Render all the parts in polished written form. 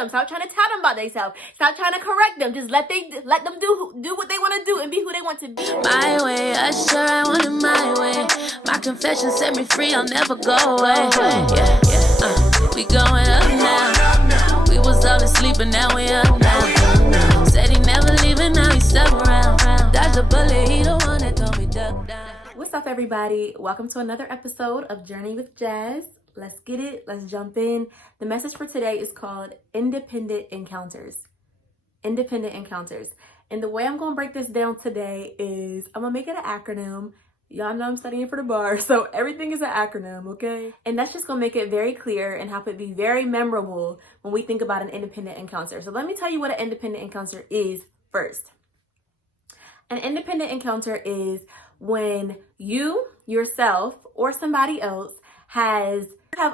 them. Stop trying to tell them about themselves. Stop trying to correct them. Just let them do what they want to do and be who they want to be. My way, I sure I want it my way. My confession set me free, I'll never go away. We going up now. We was all asleep and now we up now. Said he never leaving, now he stuck around. Dodge the bullet, he the one that told me duck down. What's up, everybody? Welcome to another episode of Journey with Jazz. Let's get it. Let's jump in. The message for today is called Independent Encounters. Independent Encounters. And the way I'm going to break this down today is I'm going to make it an acronym. Y'all know I'm studying for the bar, so everything is an acronym, okay? And that's just going to make it very clear and help it be very memorable when we think about an independent encounter. So let me tell you what an independent encounter is first. An independent encounter is when you, yourself, or somebody else have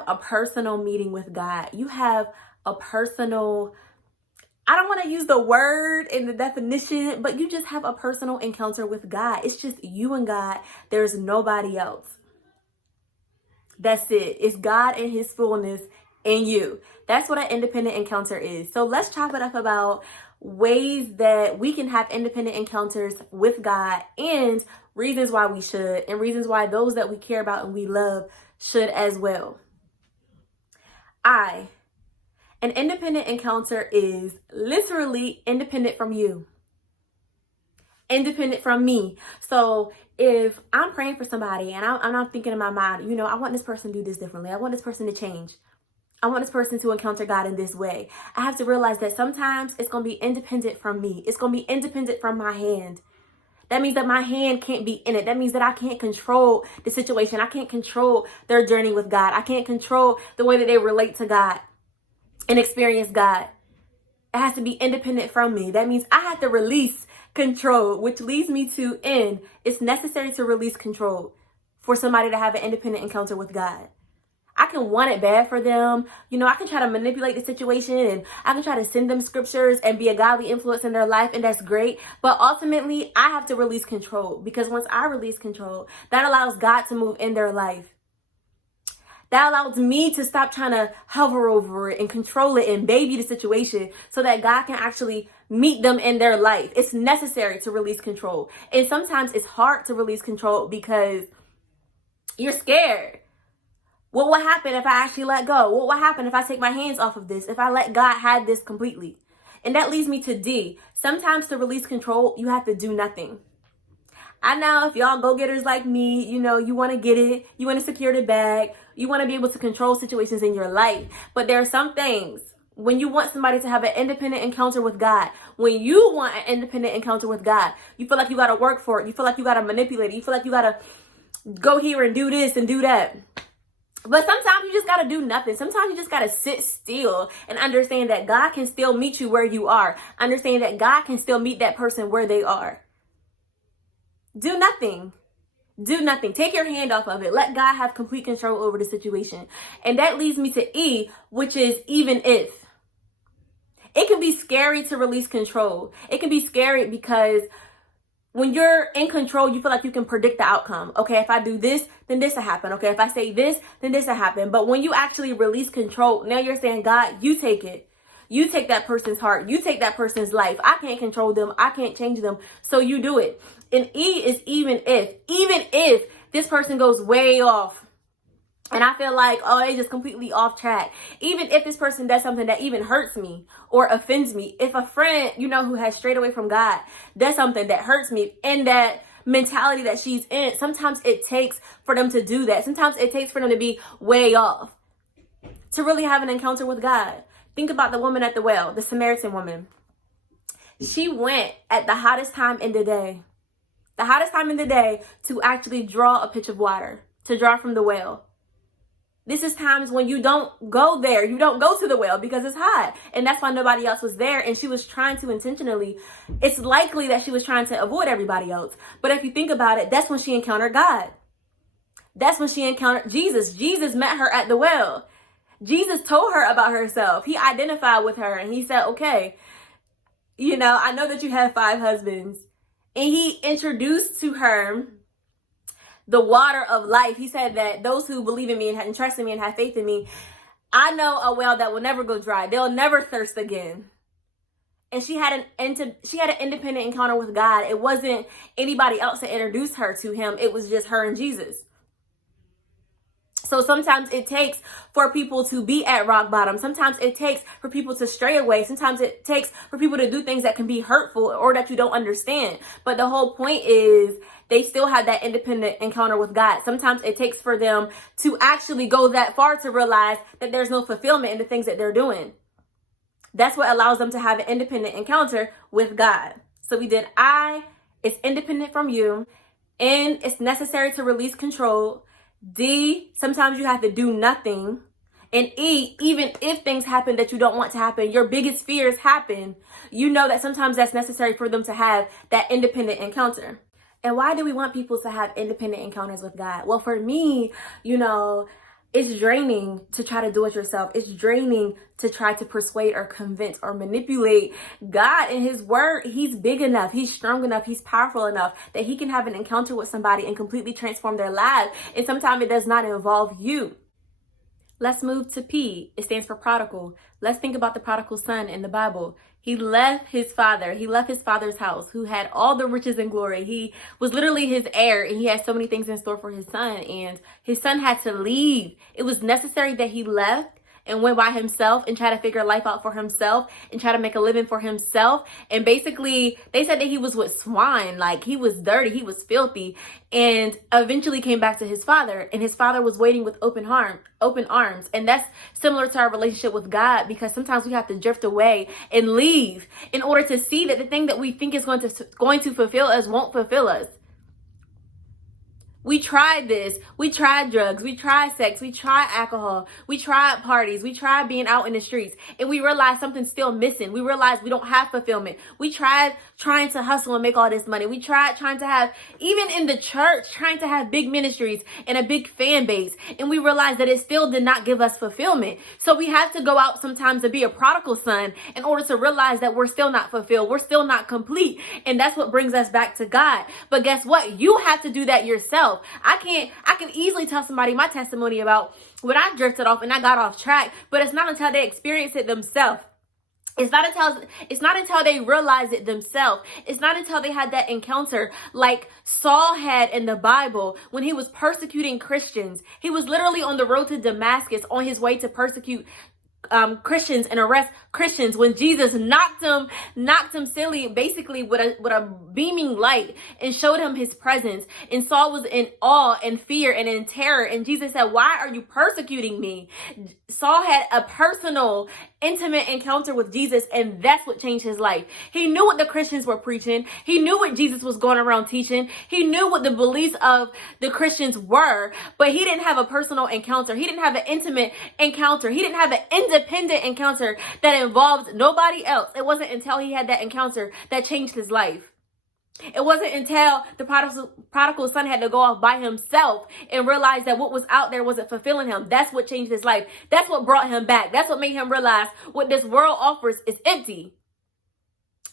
a personal meeting with God. You have a personal, I don't want to use the word in the definition, but you just have a personal encounter with God. It's just you and God. There's nobody else. That's it. It's God in his fullness in you. That's what an independent encounter is. So let's chop it up about ways that we can have independent encounters with God and reasons why we should, and reasons why those that we care about and we love should as well. An independent encounter is literally independent from you. Independent from me. So if I'm praying for somebody and I'm not thinking in my mind, I want this person to do this differently. I want this person to change. I want this person to encounter God in this way. I have to realize that sometimes it's going to be independent from me. It's going to be independent from my hand. That means that my hand can't be in it. That means that I can't control the situation. I can't control their journey with God. I can't control the way that they relate to God and experience God. It has to be independent from me. That means I have to release control, which leads me to it's necessary to release control for somebody to have an independent encounter with God. I can want it bad for them. I can try to manipulate the situation and I can try to send them scriptures and be a godly influence in their life, and that's great. But ultimately, I have to release control, because once I release control, that allows God to move in their life. That allows me to stop trying to hover over it and control it and baby the situation so that God can actually meet them in their life. It's necessary to release control. And sometimes it's hard to release control because you're scared. What will happen if I actually let go? What will happen if I take my hands off of this? If I let God have this completely? And that leads me to D. Sometimes to release control, you have to do nothing. I know if y'all go-getters like me, you want to get it. You want to secure the bag. You want to be able to control situations in your life. But there are some things when you want somebody to have an independent encounter with God, when you want an independent encounter with God, you feel like you got to work for it. You feel like you got to manipulate it. You feel like you got to go here and do this and do that. But sometimes you just got to do nothing. Sometimes you just got to sit still and understand that God can still meet you where you are. Understand that God can still meet that person where they are. Do nothing. Do nothing. Take your hand off of it. Let God have complete control over the situation. And that leads me to E, which is even if. It can be scary to release control. It can be scary because when you're in control, you feel like you can predict the outcome. Okay, if I do this, then this will happen. Okay, if I say this, then this will happen. But when you actually release control, now you're saying, God, you take it. You take that person's heart. You take that person's life. I can't control them. I can't change them. So you do it. And E is even if. Even if this person goes way off and I feel like, they just completely off track. Even if this person does something that even hurts me or offends me. If a friend, who has strayed away from God does something that hurts me in that mentality that she's in, sometimes it takes for them to do that. Sometimes it takes for them to be way off to really have an encounter with God. Think about the woman at the well, the Samaritan woman. She went at the hottest time in the day. The hottest time in the day to actually draw a pitch of water, to draw from the well. This is times when you don't go there. You don't go to the well because it's hot. And that's why nobody else was there. And she was trying to intentionally, it's likely that she was trying to avoid everybody else. But if you think about it, that's when she encountered God. That's when she encountered Jesus. Jesus met her at the well. Jesus told her about herself. He identified with her and he said, okay, I know that you have 5 husbands. And he introduced to her the water of life. He said that those who believe in me and trust in me and have faith in me, I know a well that will never go dry. They'll never thirst again. And she had an independent encounter with God. It wasn't anybody else that introduced her to him. It was just her and Jesus. So sometimes it takes for people to be at rock bottom. Sometimes it takes for people to stray away. Sometimes it takes for people to do things that can be hurtful or that you don't understand. But the whole point is they still have that independent encounter with God. Sometimes it takes for them to actually go that far to realize that there's no fulfillment in the things that they're doing. That's what allows them to have an independent encounter with God. So we did I, it's independent from you. N, it's necessary to release control. D, sometimes you have to do nothing. And E, even if things happen that you don't want to happen, your biggest fears happen, you know that sometimes that's necessary for them to have that independent encounter. And why do we want people to have independent encounters with God? Well, for me, it's draining to try to do it yourself. It's draining to try to persuade or convince or manipulate God and his word. He's big enough. He's strong enough. He's powerful enough that he can have an encounter with somebody and completely transform their lives. And sometimes it does not involve you. Let's move to P. It stands for prodigal. Let's think about the prodigal son in the Bible. He left his father. He left his father's house, who had all the riches and glory. He was literally his heir, and he had so many things in store for his son. And his son had to leave. It was necessary that he left and went by himself and tried to figure life out for himself and try to make a living for himself. And basically, they said that he was with swine, like he was dirty, he was filthy, and eventually came back to his father. And his father was waiting with open arms. And that's similar to our relationship with God, because sometimes we have to drift away and leave in order to see that the thing that we think is going to fulfill us won't fulfill us. We tried this. We tried drugs. We tried sex. We tried alcohol. We tried parties. We tried being out in the streets. And we realized something's still missing. We realized we don't have fulfillment. We tried trying to hustle and make all this money. We tried trying to have, even in the church, trying to have big ministries and a big fan base. And we realized that it still did not give us fulfillment. So we have to go out sometimes to be a prodigal son in order to realize that we're still not fulfilled. We're still not complete. And that's what brings us back to God. But guess what? You have to do that yourself. I can easily tell somebody my testimony about when I drifted off and I got off track, but it's not until they experience it themselves. It's not until they realize it themselves. It's not until they had that encounter like Saul had in the Bible when he was persecuting Christians. He was literally on the road to Damascus on his way to persecute Christians and arrest Christians, when Jesus knocked him silly, basically with a beaming light, and showed him his presence. And Saul was in awe and fear and in terror. And Jesus said, "Why are you persecuting me?" Saul had a personal, intimate encounter with Jesus, and that's what changed his life. He knew what the Christians were preaching. He knew what Jesus was going around teaching. He knew what the beliefs of the Christians were, but he didn't have a personal encounter. He didn't have an intimate encounter. He didn't have an independent encounter that involved nobody else. It wasn't until he had that encounter that changed his life. It wasn't until the prodigal son had to go off by himself and realize that what was out there wasn't fulfilling him. That's what changed his life. That's what brought him back. That's what made him realize what this world offers is empty.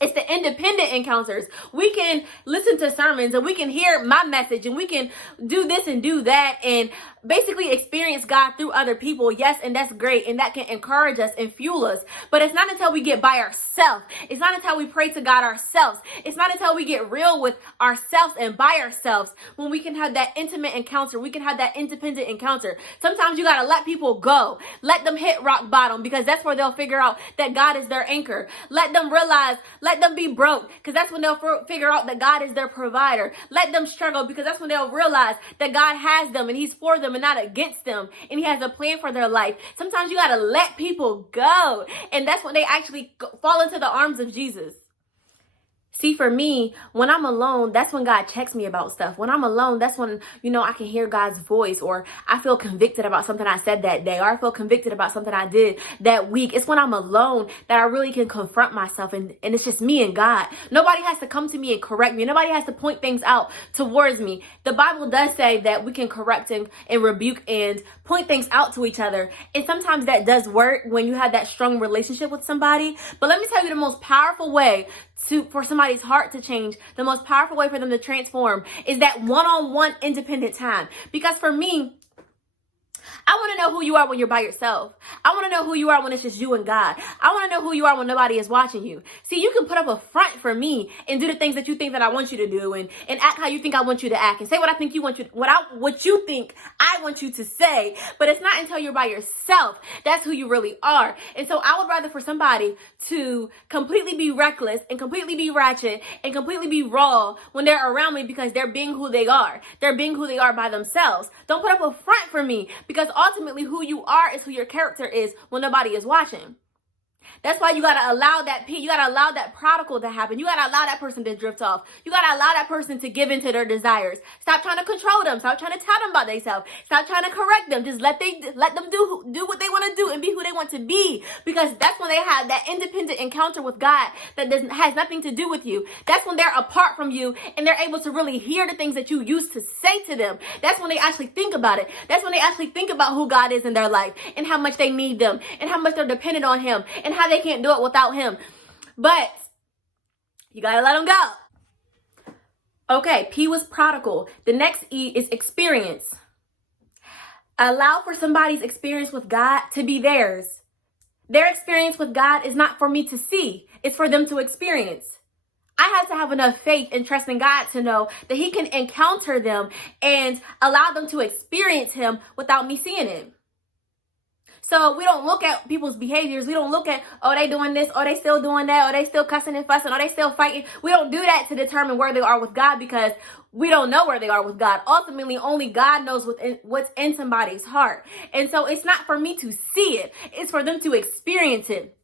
It's the independent encounters. We can listen to sermons and we can hear my message and we can do this and do that and basically experience God through other people. Yes, and that's great. And that can encourage us and fuel us. But it's not until we get by ourselves. It's not until we pray to God ourselves. It's not until we get real with ourselves and by ourselves when we can have that intimate encounter. We can have that independent encounter. Sometimes you got to let people go. Let them hit rock bottom, because that's where they'll figure out that God is their anchor. Let them realize, let them be broke, because that's when they'll figure out that God is their provider. Let them struggle, because that's when they'll realize that God has them and he's for them and not against them, and he has a plan for their life. Sometimes you got to let people go, and that's when they actually fall into the arms of Jesus. See, for me, when I'm alone, that's when God checks me about stuff. When I'm alone, that's when, I can hear God's voice, or I feel convicted about something I said that day, or I feel convicted about something I did that week. It's when I'm alone that I really can confront myself, and it's just me and God. Nobody has to come to me and correct me. Nobody has to point things out towards me. The Bible does say that we can correct and rebuke and point things out to each other. And sometimes that does work when you have that strong relationship with somebody. But let me tell you, the most powerful way for somebody's heart to change, the most powerful way for them to transform, is that one-on-one independent time. Because for me, I want to know who you are when you're by yourself. I want to know who you are when it's just you and God. I want to know who you are when nobody is watching you. See, you can put up a front for me and do the things that you think that I want you to do, and act how you think I want you to act, and say what I think you want you, what you think I want you to say. But it's not until you're by yourself that's who you really are. And so I would rather for somebody to completely be reckless and completely be ratchet and completely be raw when they're around me, because they're being who they are. They're being who they are by themselves. Don't put up a front for me, because ultimately who you are is who your character is when nobody is watching. That's why you gotta allow that prodigal to happen. You gotta allow that person to drift off. You gotta allow that person to give into their desires. Stop trying to control them. Stop trying to tell them about themselves. Stop trying to correct them. Just let them do what they want to do and be who they want to be. Because that's when they have that independent encounter with God that has nothing to do with you. That's when they're apart from you and they're able to really hear the things that you used to say to them. That's when they actually think about it. That's when they actually think about who God is in their life and how much they need them and how much they're dependent on Him and how they can't do it without Him. But you gotta let Him go. Okay, P was prodigal. The next E is experience. Allow for somebody's experience with God to be theirs. Their experience with God is not for me to see. It's for them to experience. I have to have enough faith and trust in God to know that He can encounter them and allow them to experience Him without me seeing it. So we don't look at people's behaviors. We don't look at, oh, they doing this, oh, they still doing that, oh, they still cussing and fussing, oh, they still fighting. We don't do that to determine where they are with God, because we don't know where they are with God. Ultimately, only God knows what's in somebody's heart. And so it's not for me to see it. It's for them to experience it.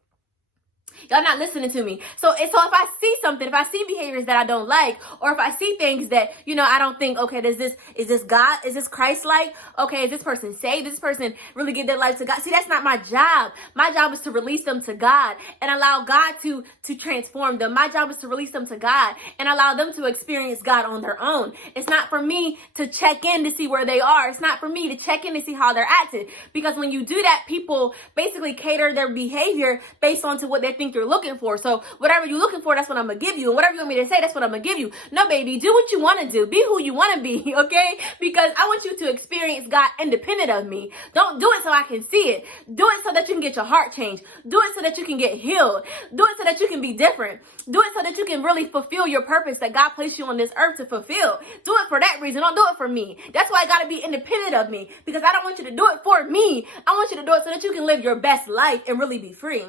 Y'all not listening to me. So if I see something, if I see behaviors that I don't like, or if I see things that, I don't think, okay, is this God? Is this Christ-like? Okay, is this person saved? Does this person really give their life to God? See, that's not my job. My job is to release them to God and allow God to transform them. My job is to release them to God and allow them to experience God on their own. It's not for me to check in to see where they are. It's not for me to check in to see how they're acting. Because when you do that, people basically cater their behavior based on to what they think you're looking for. So whatever you're looking for, that's what I'm gonna give you. And whatever you want me to say, that's what I'm gonna give you. No, baby, do what you want to do. Be who you want to be, okay? Because I want you to experience God independent of me. Don't do it so I can see it. Do it so that you can get your heart changed. Do it so that you can get healed. Do it so that you can be different. Do it so that you can really fulfill your purpose that God placed you on this earth to fulfill. Do it for that reason. Don't do it for me. That's why I gotta be independent of me, because I don't want you to do it for me. I want you to do it so that you can live your best life and really be free.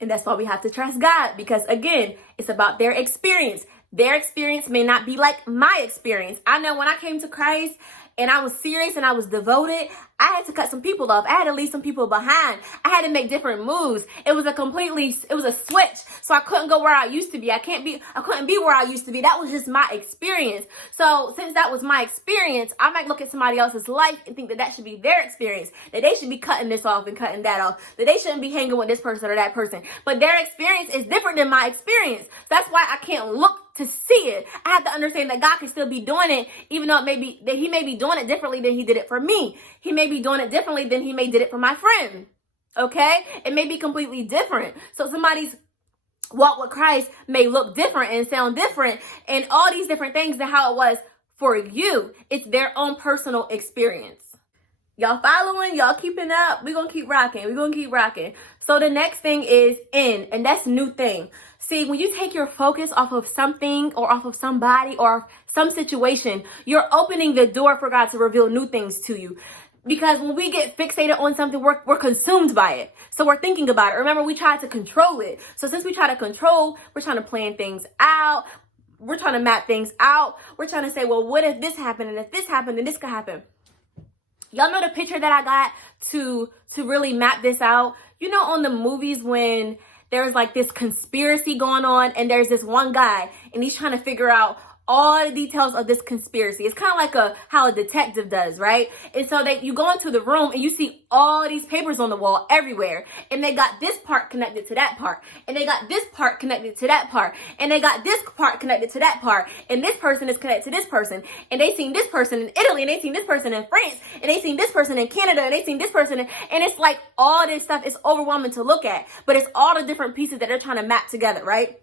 And that's why we have to trust God, because again, it's about their experience. Their experience may not be like my experience. I know when I came to Christ and I was serious and I was devoted, I had to cut some people off. I had to leave some people behind. I had to make different moves. It was a switch. So I couldn't go where I used to be. I couldn't be where I used to be. That was just my experience. So since that was my experience, I might look at somebody else's life and think that should be their experience, that they should be cutting this off and cutting that off, that they shouldn't be hanging with this person or that person. But their experience is different than my experience. That's why I can't look to see it. I have to understand that God can still be doing it, even though He may be doing it differently than He did it for me. He may be doing it differently than He may did it for my friend. Okay? It may be completely different. So somebody's walk with Christ may look different and sound different and all these different things than how it was for you. It's their own personal experience. Y'all following? Y'all keeping up? We're going to keep rocking. So the next thing is in, and that's new thing. See, when you take your focus off of something or off of somebody or some situation, you're opening the door for God to reveal new things to you. Because when we get fixated on something, we're consumed by it. So we're thinking about it. Remember, we try to control it. So since we try to control, we're trying to plan things out. We're trying to map things out. We're trying to say, well, what if this happened? And if this happened, then this could happen. Y'all know the picture that I got to really map this out? On the movies when there's like this conspiracy going on and there's this one guy and he's trying to figure out all the details of this conspiracy. It's kind of like how a detective does, right? And so you go into the room and you see all these papers on the wall everywhere. And they got this part connected to that part. And they got this part connected to that part. And they got this part connected to that part. And this person is connected to this person. And they seen this person in Italy. And they seen this person in France. And they seen this person in Canada. And they seen this person. And it's like all this stuff is overwhelming to look at. But it's all the different pieces that they're trying to map together, right?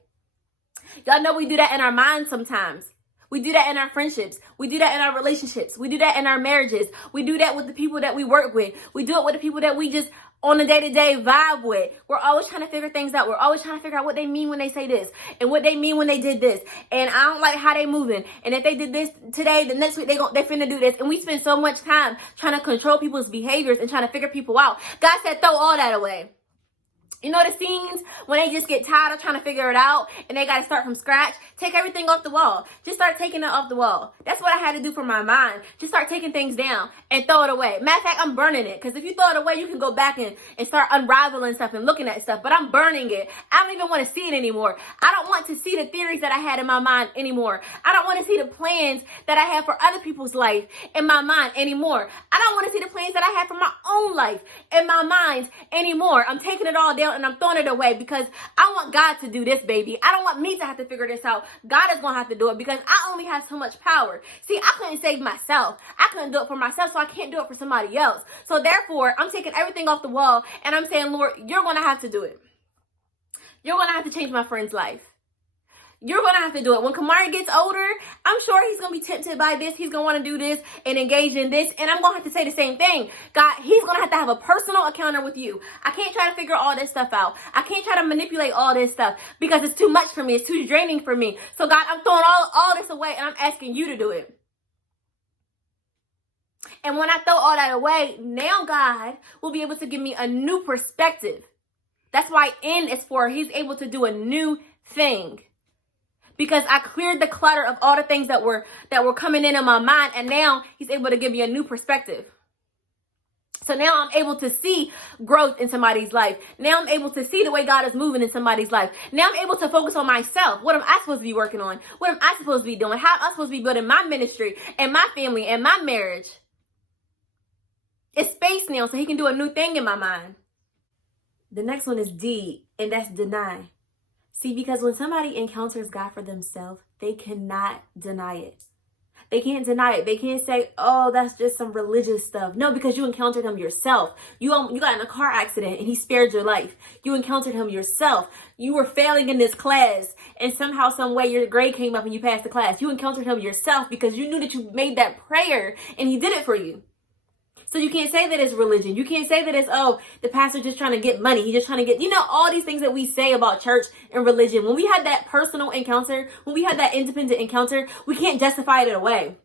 Y'all know we do that in our minds sometimes. We do that in our friendships. We do that in our relationships. We do that in our marriages. We do that with the people that we work with. We do it with the people that we just on a day-to-day vibe with. We're always trying to figure things out. We're always trying to figure out what they mean when they say this and what they mean when they did this. And I don't like how they moving. And if they did this today, the next week they finna do this. And we spend so much time trying to control people's behaviors and trying to figure people out. God said, throw all that away. You know the scenes when they just get tired of trying to figure it out and they got to start from scratch? Take everything off the wall. Just start taking it off the wall. That's what I had to do for my mind. Just start taking things down and throw it away. Matter of fact, I'm burning it. Because if you throw it away, you can go back and start unraveling stuff and looking at stuff. But I'm burning it. I don't even want to see it anymore. I don't want to see the theories that I had in my mind anymore. I don't want to see the plans that I had for other people's life in my mind anymore. I don't want to see the plans that I had for my own life in my mind anymore. I'm taking it all down and I'm throwing it away because I want God to do this, baby. I don't want me to have to figure this out. God is going to have to do it because I only have so much power. See, I couldn't save myself. I couldn't do it for myself, so I can't do it for somebody else. So therefore, I'm taking everything off the wall and I'm saying, Lord, you're going to have to do it. You're going to have to change my friend's life. You're going to have to do it. When Kamari gets older, I'm sure he's going to be tempted by this. He's going to want to do this and engage in this. And I'm going to have to say the same thing. God, he's going to have a personal encounter with you. I can't try to figure all this stuff out. I can't try to manipulate all this stuff because it's too much for me. It's too draining for me. So God, I'm throwing all this away and I'm asking you to do it. And when I throw all that away, now God will be able to give me a new perspective. That's why N is for he's able to do a new thing. Because I cleared the clutter of all the things that were coming in my mind. And now he's able to give me a new perspective. So now I'm able to see growth in somebody's life. Now I'm able to see the way God is moving in somebody's life. Now I'm able to focus on myself. What am I supposed to be working on? What am I supposed to be doing? How am I supposed to be building my ministry and my family and my marriage? It's space now so he can do a new thing in my mind. The next one is D, and that's deny. See, because when somebody encounters God for themselves, they cannot deny it. They can't deny it. They can't say, oh, that's just some religious stuff. No, because you encountered him yourself. You got in a car accident and he spared your life. You encountered him yourself. You were failing in this class and somehow, some way your grade came up and you passed the class. You encountered him yourself because you knew that you made that prayer and he did it for you. So you can't say that it's religion. You can't say that it's, oh, the pastor's just trying to get money. He's just trying to get, all these things that we say about church and religion. When we had that personal encounter, when we had that independent encounter, we can't justify it away.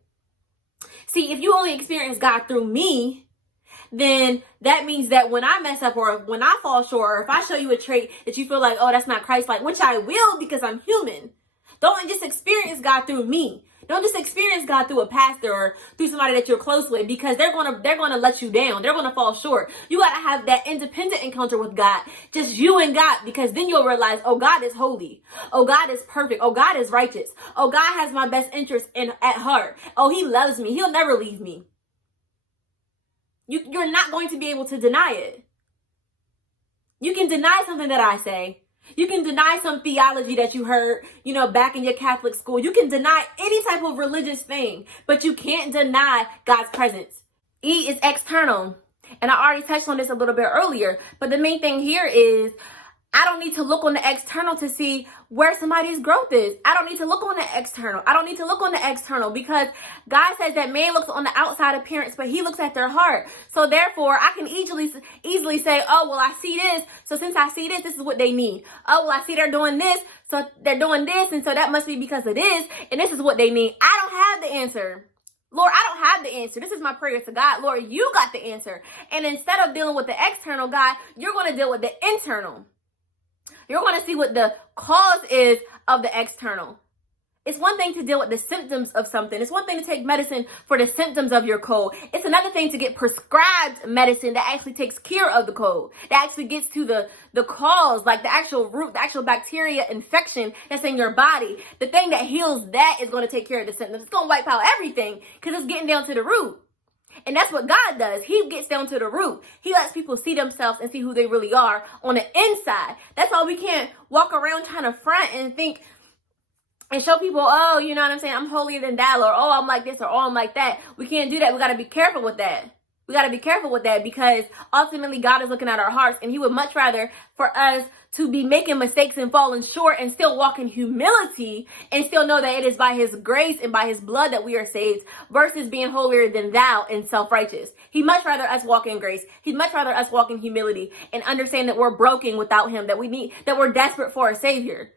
See, if you only experience God through me, then that means that when I mess up or when I fall short or if I show you a trait that you feel like, oh, that's not Christ-like, which I will because I'm human. Don't just experience God through me. Don't just experience God through a pastor or through somebody that you're close with because they're gonna let you down. They're gonna fall short. You gotta have that independent encounter with God, just you and God, because then you'll realize, oh, God is holy. Oh, God is perfect. Oh, God is righteous. Oh, God has my best interest at heart. Oh, he loves me. He'll never leave me. You're not going to be able to deny it. You can deny something that I say. You can deny some theology that you heard, back in your Catholic school. You can deny any type of religious thing, but you can't deny God's presence. E is external. And I already touched on this a little bit earlier, but the main thing here is I don't need to look on the external to see where somebody's growth is. I don't need to look on the external. I don't need to look on the external because God says that man looks on the outside appearance, but he looks at their heart. So therefore, I can easily say, oh, well, I see this. So since I see this, this is what they need. Oh, well, I see they're doing this. So they're doing this. And so that must be because of this. And this is what they need. I don't have the answer. Lord, I don't have the answer. This is my prayer to God. Lord, you got the answer. And instead of dealing with the external, God, you're going to deal with the internal. You're going to see what the cause is of the external. It's one thing to deal with the symptoms of something. It's one thing to take medicine for the symptoms of your cold. It's another thing to get prescribed medicine that actually takes care of the cold, that actually gets to the cause, like the actual root, the actual bacteria infection that's in your body. The thing that heals that is going to take care of the symptoms. It's going to wipe out everything because it's getting down to the root. And that's what God does. He gets down to the root. He lets people see themselves and see who they really are on the inside. That's why we can't walk around trying to front and think and show people, oh, you know what I'm saying? I'm holier than thou, or oh, I'm like this, or oh, I'm like that. We can't do that. We got to be careful with that. We got to be careful with that because ultimately God is looking at our hearts and he would much rather for us to be making mistakes and falling short and still walk in humility and still know that it is by his grace and by his blood that we are saved versus being holier than thou and self-righteous. He'd much rather us walk in grace. He'd much rather us walk in humility and understand that we're broken without him, that we're desperate for a savior.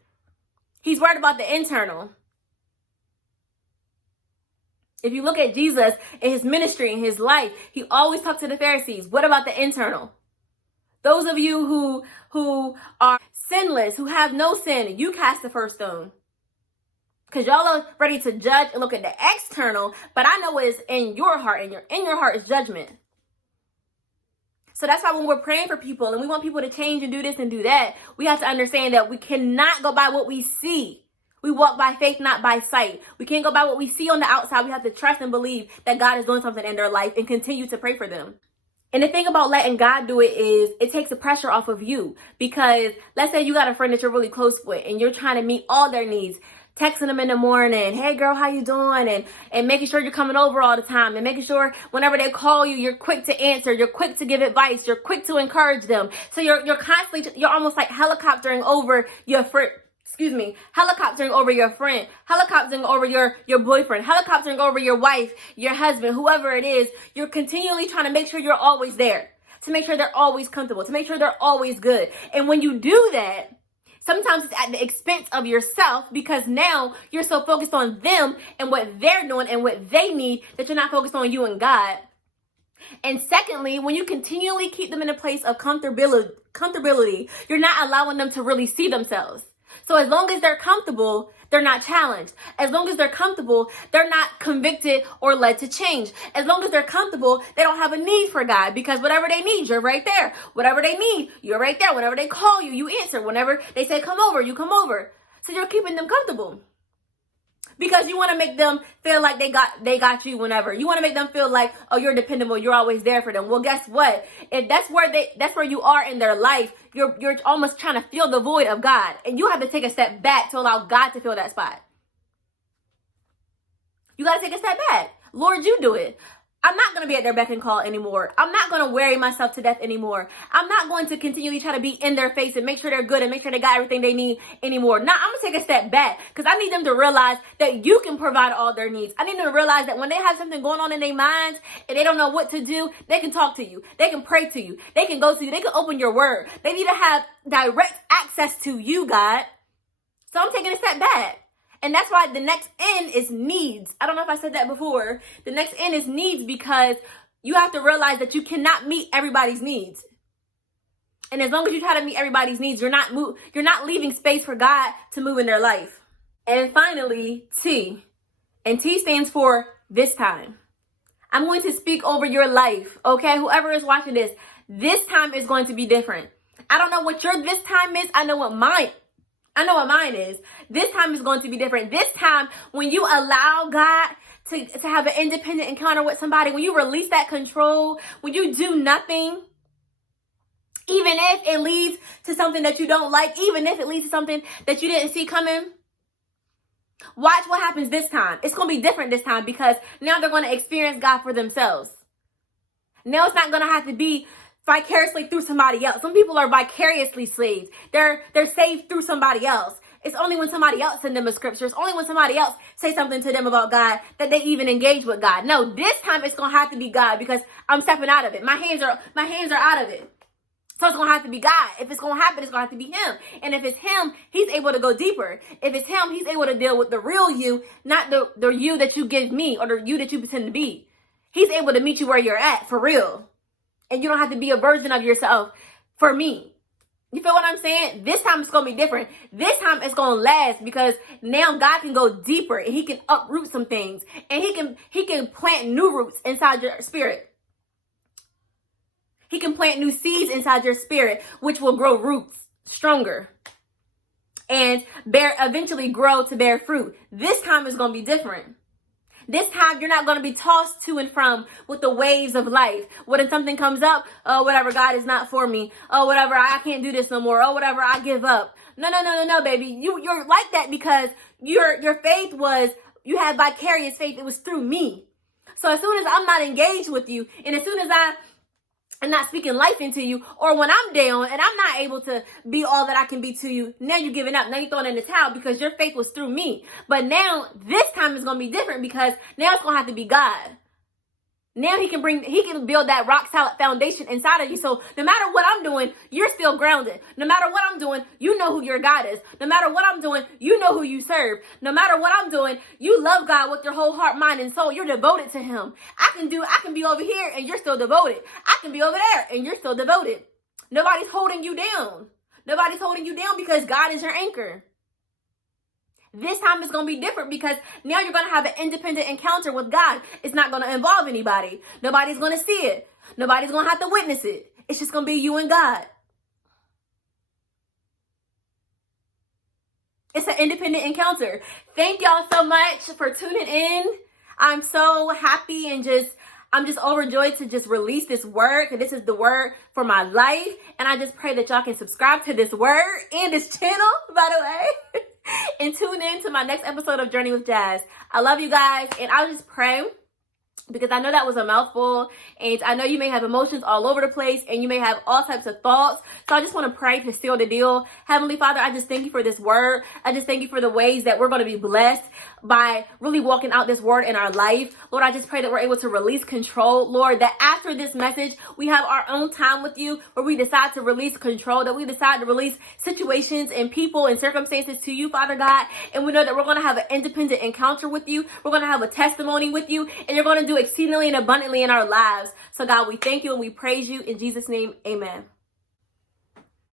He's worried about the internal. If you look at Jesus and his ministry and his life, he always talked to the Pharisees. What about the internal? Those of you who are sinless, who have no sin, you cast the first stone. Because y'all are ready to judge and look at the external, but I know what is in your heart, and in your heart is judgment. So that's why when we're praying for people and we want people to change and do this and do that, we have to understand that we cannot go by what we see. We walk by faith, not by sight. We can't go by what we see on the outside. We have to trust and believe that God is doing something in their life and continue to pray for them. And the thing about letting God do it is it takes the pressure off of you. Because let's say you got a friend that you're really close with and you're trying to meet all their needs, texting them in the morning, hey girl, how you doing? And making sure you're coming over all the time, and making sure whenever they call you, you're quick to answer, you're quick to give advice, you're quick to encourage them. So you're constantly, you're almost like helicoptering over your friend. Helicoptering over your friend, helicoptering over your boyfriend, helicoptering over your wife, your husband, whoever it is. You're continually trying to make sure you're always there, to make sure they're always comfortable, to make sure they're always good. And when you do that, sometimes it's at the expense of yourself, because now you're so focused on them and what they're doing and what they need that you're not focused on you and God. And secondly, when you continually keep them in a place of comfortability, you're not allowing them to really see themselves. So as long as they're comfortable, they're not challenged. As long as they're comfortable, they're not convicted or led to change. As long as they're comfortable, they don't have a need for God, because whatever they need, you're right there. Whatever they need, you're right there. Whenever they call you, you answer. Whenever they say come over, you come over. So you're keeping them comfortable. Because you want to make them feel like they got you whenever. You want to make them feel like, oh, you're dependable, you're always there for them. Well, guess what? If that's where you are in their life, you're almost trying to fill the void of God. And you have to take a step back to allow God to fill that spot. You got to take a step back. Lord, you do it. I'm not going to be at their beck and call anymore. I'm not going to worry myself to death anymore. I'm not going to continually try to be in their face and make sure they're good and make sure they got everything they need anymore. Now, I'm going to take a step back, because I need them to realize that you can provide all their needs. I need them to realize that when they have something going on in their minds and they don't know what to do, they can talk to you. They can pray to you. They can go to you. They can open your word. They need to have direct access to you, God. So I'm taking a step back. And that's why the next N is needs. I don't know if I said that before. The next N is needs, because you have to realize that you cannot meet everybody's needs. And as long as you try to meet everybody's needs, you're not leaving space for God to move in their life. And finally, T. And T stands for this time. I'm going to speak over your life, okay? Whoever is watching this time is going to be different. I don't know what your this time is. I know what mine is. This time is going to be different. This time, when you allow God to have an independent encounter with somebody, when you release that control, when you do nothing, even if it leads to something that you don't like, even if it leads to something that you didn't see coming, watch what happens this time. It's going to be different this time, because now they're going to experience God for themselves. Now it's not going to have to be vicariously through somebody else. Some people are vicariously saved. They're saved through somebody else. It's only when somebody else sends them a scripture, it's only when somebody else say something to them about God that they even engage with God. No, this time it's gonna have to be God, because I'm stepping out of it. My hands are out of it. So it's gonna have to be God. If it's gonna happen, it's gonna have to be Him. And if it's Him, He's able to go deeper. If it's Him, He's able to deal with the real you, not the you that you give me or the you that you pretend to be. He's able to meet you where you're at, for real. And you don't have to be a version of yourself for me. You feel what I'm saying? This time it's going to be different. This time it's going to last, because now God can go deeper and He can uproot some things. And He can plant new roots inside your spirit. He can plant new seeds inside your spirit, which will grow roots stronger and eventually grow to bear fruit. This time is going to be different. This time, you're not going to be tossed to and from with the waves of life. When something comes up, oh, whatever, God is not for me. Oh, whatever, I can't do this no more. Oh, whatever, I give up. No, baby. You're like that because your faith was, you had vicarious faith. It was through me. So as soon as I'm not engaged with you, and as soon as and not speaking life into you, or when I'm down and I'm not able to be all that I can be to you, now you're giving up, now you're throwing in the towel because your faith was through me. But now this time is going to be different because now it's going to have to be God. Now he can build that rock solid foundation inside of you. So no matter what I'm doing, you're still grounded. No matter what I'm doing, you know who your God is. No matter what I'm doing, you know who you serve. No matter what I'm doing, you love God with your whole heart, mind, and soul. You're devoted to him. I can be over here and you're still devoted. I can be over there and you're still devoted. Nobody's holding you down. Nobody's holding you down because God is your anchor. This time it's going to be different because now you're going to have an independent encounter with God. It's not going to involve anybody. Nobody's going to see it. Nobody's going to have to witness it. It's just going to be you and God. It's an independent encounter. Thank y'all so much for tuning in. I'm so happy and I'm just overjoyed to just release this word. This is the word for my life. And I just pray that y'all can subscribe to this word and this channel, by the way. And tune in to my next episode of Journey with Jazz. I love you guys. And I'll just pray, because I know that was a mouthful, and I know you may have emotions all over the place, and you may have all types of thoughts. So I just want to pray to seal the deal. Heavenly Father, I just thank you for this word. I just thank you for the ways that we're going to be blessed by really walking out this word in our life. Lord, I just pray that we're able to release control. Lord, that after this message, we have our own time with you where we decide to release control, that we decide to release situations and people and circumstances to you, Father God. And we know that we're going to have an independent encounter with you. We're going to have a testimony with you, and you're going to do exceedingly and abundantly in our lives. So God, we thank you and we praise you. In Jesus' name, amen.